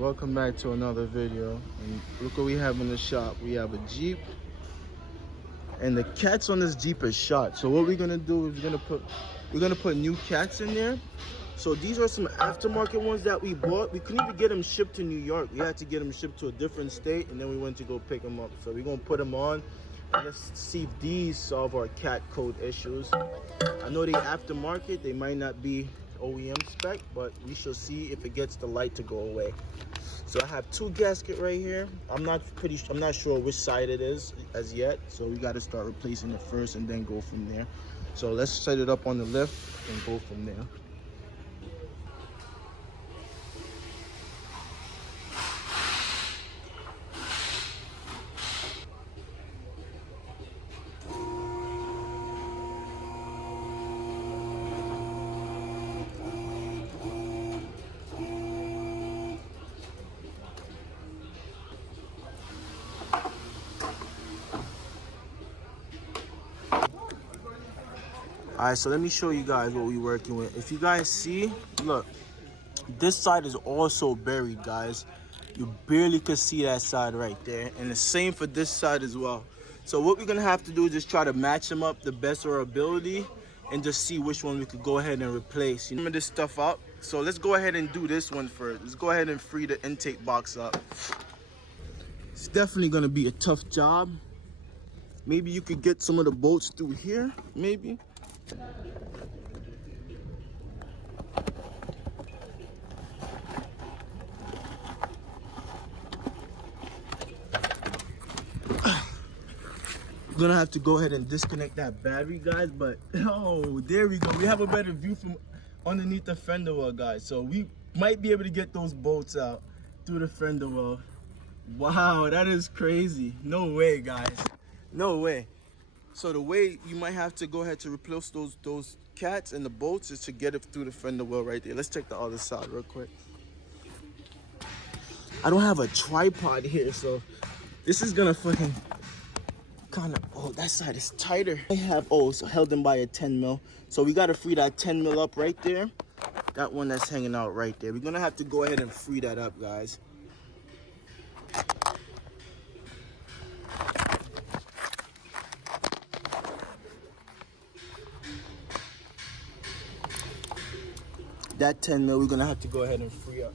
Welcome back to another video, and look what we have in the shop. We have a Jeep, and the cats on this Jeep is shot. So what we're gonna do is we're gonna put new cats in there. So these are some aftermarket ones that we bought. We couldn't even get them shipped to New York. We had to get them shipped to a different state, and then we went to go pick them up. So we're gonna put them on, and let's see if these solve our cat code issues. I know they aftermarket, they might not be OEM spec, but we shall see if it gets the light to go away. So I have two gaskets right here. I'm not sure which side it is as yet. So we got to start replacing it first and then go from there. So let's set it up on the lift and go from there. All right, so let me show you guys what we're working with. If you guys see, look, this side is also buried, guys. You barely could see that side right there, and the same for this side as well. So what we're gonna have to do is just try to match them up the best of our ability and just see which one we could go ahead and replace. You know this stuff up. So let's go ahead and do this one first. Let's go ahead and free the intake box up. It's definitely gonna be a tough job. Maybe you could get some of the bolts through here, maybe. Gonna have to go ahead and disconnect that battery, guys, but oh, there we go. We have a better view from underneath the fender well, guys, so we might be able to get those bolts out through the fender well. Wow, that is crazy. No way, guys, no way. So the way you might have to go ahead to replace those cats and the bolts is to get it through the fender well right there. Let's check the other side real quick. I don't have a tripod here, so this is gonna fucking kind of, oh, that side is tighter. I have, oh, so held in by a 10 mil. So we got to free that 10 mil up right there. That one that's hanging out right there. We're going to have to go ahead and free that up, guys. That 10 mil, we're going to have to go ahead and free up.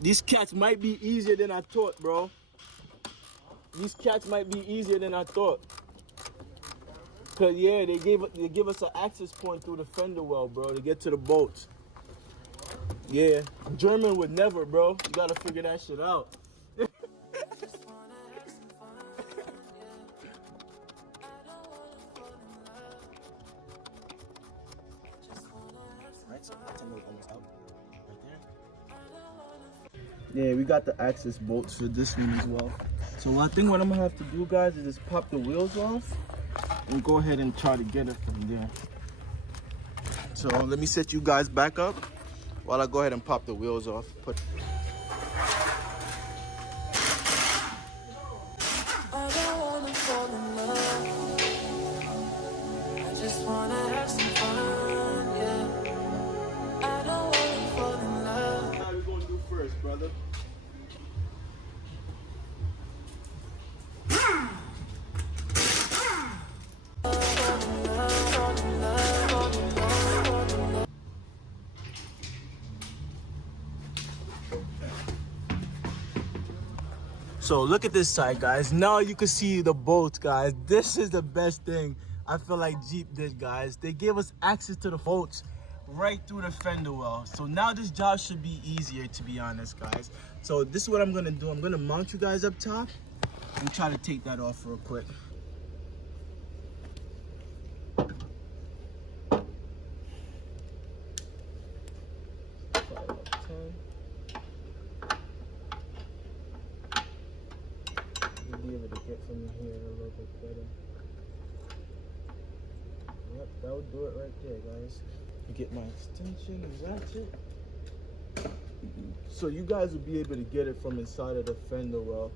These cats might be easier than I thought, bro. These cats might be easier than I thought. Cause yeah, they give us an access point through the fender well, bro, to get to the bolts. Yeah, German would never, bro. You gotta figure that shit out. Right, so almost out. Right there. Yeah, we got the access bolts for this one as well. So I think what I'm gonna have to do, guys, is just pop the wheels off and go ahead and try to get it from there. So let me set you guys back up while I go ahead and pop the wheels off. I don't wanna fall in love. I just wanna have some fun, yeah. I don't wanna fall in love. How we gonna do first, brother? So look at this side, guys. Now you can see the bolts, guys. This is the best thing I feel like Jeep did, guys. They gave us access to the bolts right through the fender well. So now this job should be easier, to be honest, guys. So this is what I'm gonna do. I'm gonna mount you guys up top and try to take that off real quick. Be able to get from here a little bit better. Yep, that would do it right there, guys. Get my extension and ratchet. So you guys will be able to get it from inside of the fender well.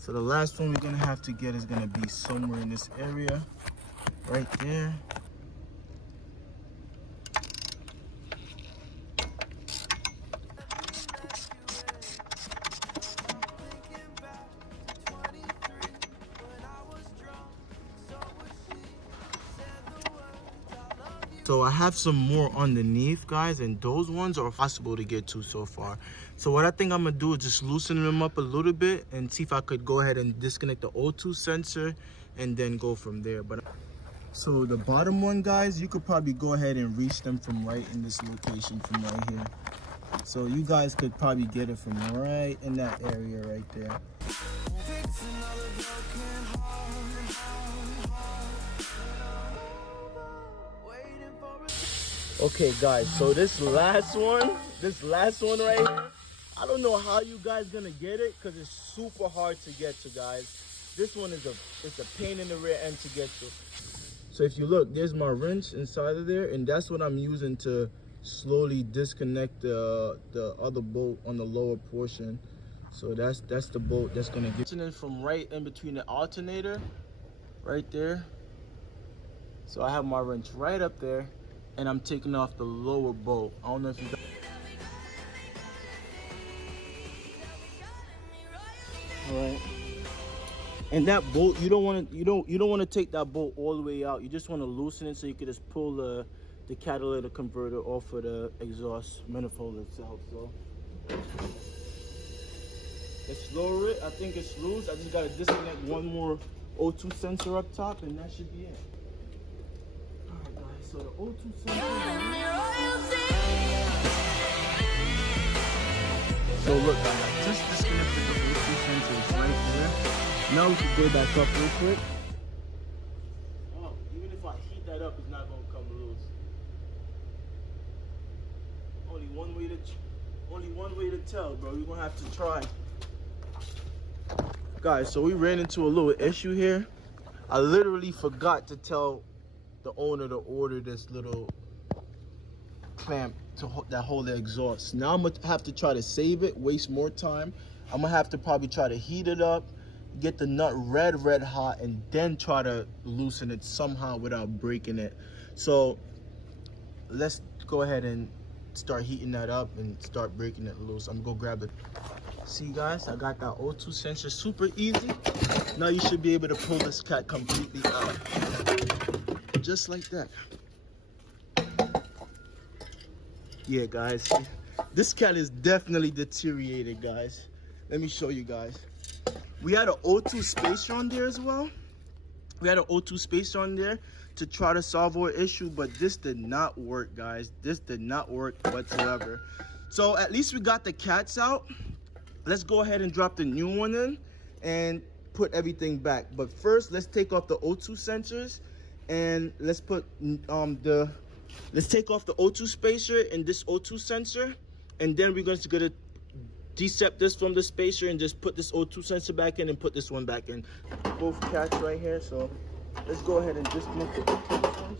So the last one we're gonna have to get is gonna be somewhere in this area, right there. So I have some more underneath, guys, and those ones are possible to get to so far. So what I think I'm gonna do is just loosen them up a little bit and see if I could go ahead and disconnect the O2 sensor and then go from there. But so the bottom one, guys, you could probably go ahead and reach them from right in this location from right here. So you guys could probably get it from right in that area right there. Okay guys, so this last one right here, I don't know how you guys gonna get it because it's super hard to get to, guys. This one is it's a pain in the rear end to get to. So if you look, there's my wrench inside of there, and that's what I'm using to slowly disconnect the other bolt on the lower portion. So that's the bolt that's gonna get it from right in between the alternator right there. So I have my wrench right up there, and I'm taking off the lower bolt. I don't know if you guys... All right. And that bolt, you don't want to take that bolt all the way out. You just want to loosen it so you can just pull the catalytic converter off of the exhaust manifold itself. So let's lower it. I think it's loose. I just got to disconnect one more O2 sensor up top, and that should be it. All right, guys. So the O2 sensor. So look, guys, I just disconnected the O2 sensors right there. Now we can go back up real quick. Oh, even if I heat that up, it's not gonna come loose. Only one way to tell, bro. You're gonna have to try. Guys, so we ran into a little issue here. I literally forgot to tell the owner to order this little clamp that hold the exhaust. Now I'm gonna have to try to save it, waste more time. I'm gonna have to probably try to heat it up, get the nut red hot, and then try to loosen it somehow without breaking it. So let's go ahead and start heating that up and start breaking it loose. I'm gonna go grab it. See guys, I got that O2 sensor super easy. Now you should be able to pull this cat completely out. Just like that. Yeah guys, this cat is definitely deteriorated, guys. Let me show you guys. We had an O2 spacer on there as well. We had an O2 spacer on there to try to solve our issue, but this did not work, guys. This did not work whatsoever. So at least we got the cats out. Let's go ahead and drop the new one in and put everything back. But first, let's take off the O2 sensors and let's put let's take off the O2 spacer and this O2 sensor, and then we're going to decept this from the spacer and just put this O2 sensor back in and put this one back in. Both cats right here, so let's go ahead and disconnect the O2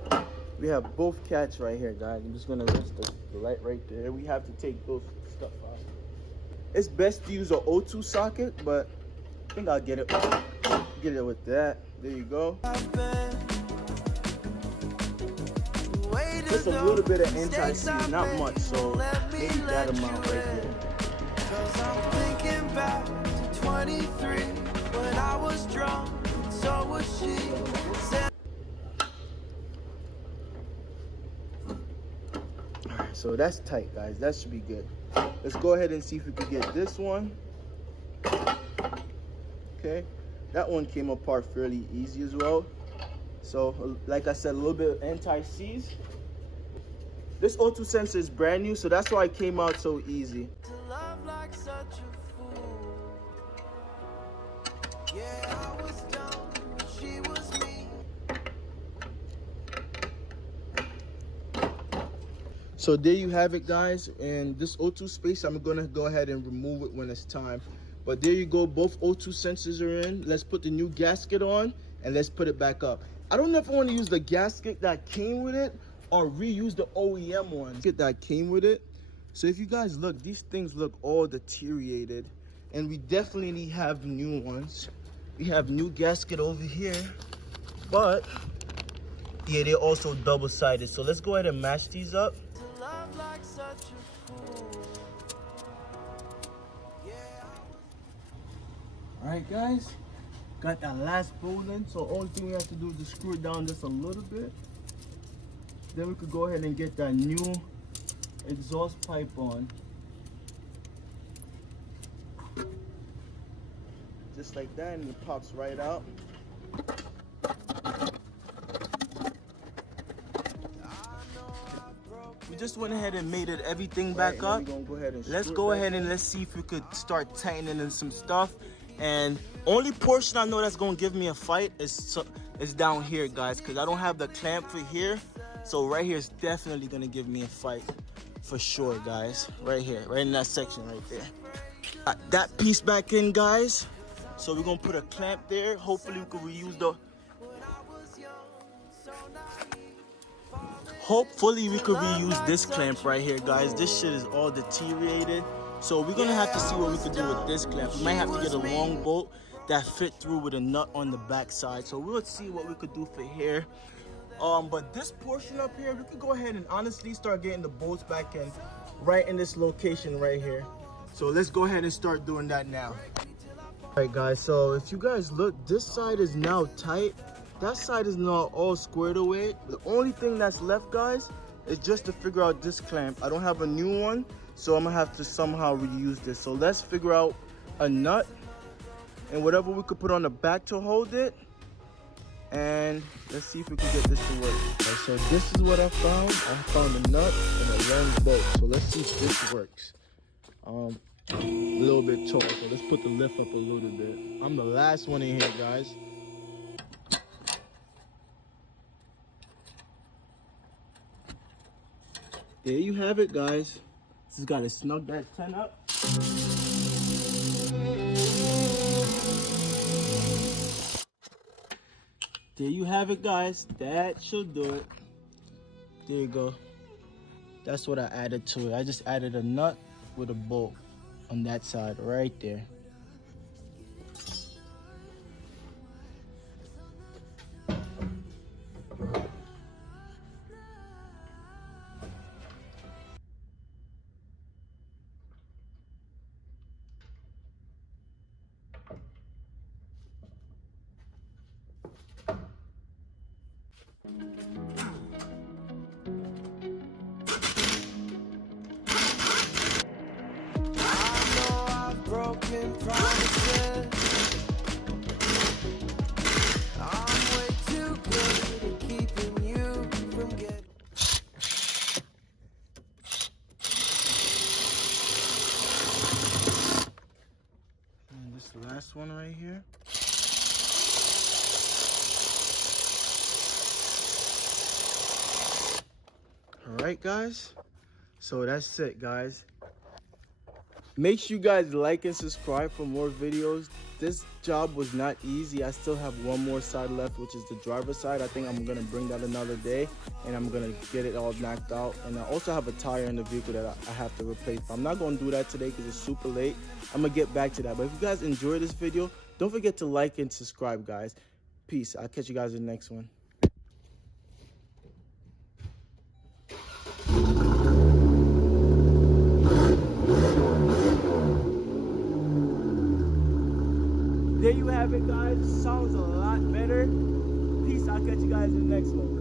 sensors. We have both cats right here, guys. I'm just gonna rest the light right there. We have to take those stuff out. It's best to use an O2 socket, but I think I'll get it with that. There you go. Just a little bit of anti-seize, not much, so maybe that amount right there. Cause I'm thinking back to 23 when I was drunk, so was she. Alright, so that's tight, guys. That should be good. Let's go ahead and see if we can get this one. Okay, that one came apart fairly easy as well. So, like I said, a little bit of anti-seize. This O2 sensor is brand new, so that's why it came out so easy. To love like such a fool. Yeah, I was dumb, but she was me. So there you have it, guys. And this O2 space, I'm gonna go ahead and remove it when it's time. But there you go, both O2 sensors are in. Let's put the new gasket on and let's put it back up. I don't know if I want to use the gasket that came with it or reuse the OEM ones that came with it. So if you guys look, these things look all deteriorated, and we definitely have new ones. We have new gasket over here, but yeah, they're also double-sided. So let's go ahead and match these up. All right, guys, got that last bolt in. So only thing we have to do is just screw it down just a little bit. Then we could go ahead and get that new exhaust pipe on. Just like that, and it pops right out. We just went ahead and made it everything back up. Let's go ahead and let's see if we could start tightening in some stuff. And only portion I know that's gonna give me a fight is down here, guys, because I don't have the clamp for here. So right here is definitely gonna give me a fight for sure, guys. Right here, right in that section right there. Got that piece back in, guys. So we're gonna put a clamp there. Hopefully we can reuse the. Hopefully we could reuse this clamp right here, guys. This shit is all deteriorated. So we're gonna have to see what we could do with this clamp. We might have to get a long bolt that fit through with a nut on the back side. So we'll see what we could do for here. But this portion up here, we could go ahead and honestly start getting the bolts back in right in this location right here. So let's go ahead and start doing that now. All right, guys, so if you guys look, this side is now tight. That side is now all squared away. The only thing that's left, guys, is just to figure out this clamp. I don't have a new one, so I'm gonna have to somehow reuse this. So let's figure out a nut and whatever we could put on the back to hold it. And let's see if we can get this to work. Right, so this is what I found. I found a nut and a long bolt. So let's see if this works. A little bit tall, so let's put the lift up a little bit. I'm the last one in here, guys. There you have it, guys. Just gotta snug that 10 up. There you have it, guys. That should do it. There you go. That's what I added to it. I just added a nut with a bolt on that side right there. Broken promises. I'm way too good at keeping you from getting. And this last one right here. All right, guys. So that's it, guys. Make sure you guys like and subscribe for more videos. This job was not easy. I still have one more side left, which is the driver's side. I think I'm gonna bring that another day and I'm gonna get it all knocked out. And I also have a tire in the vehicle that I have to replace. I'm not gonna do that today because it's super late. I'm gonna get back to that. But if you guys enjoyed this video, don't forget to like and subscribe, guys. Peace. I'll catch you guys in the next one. There you have it, guys. Sounds a lot better. Peace. I'll catch you guys in the next one.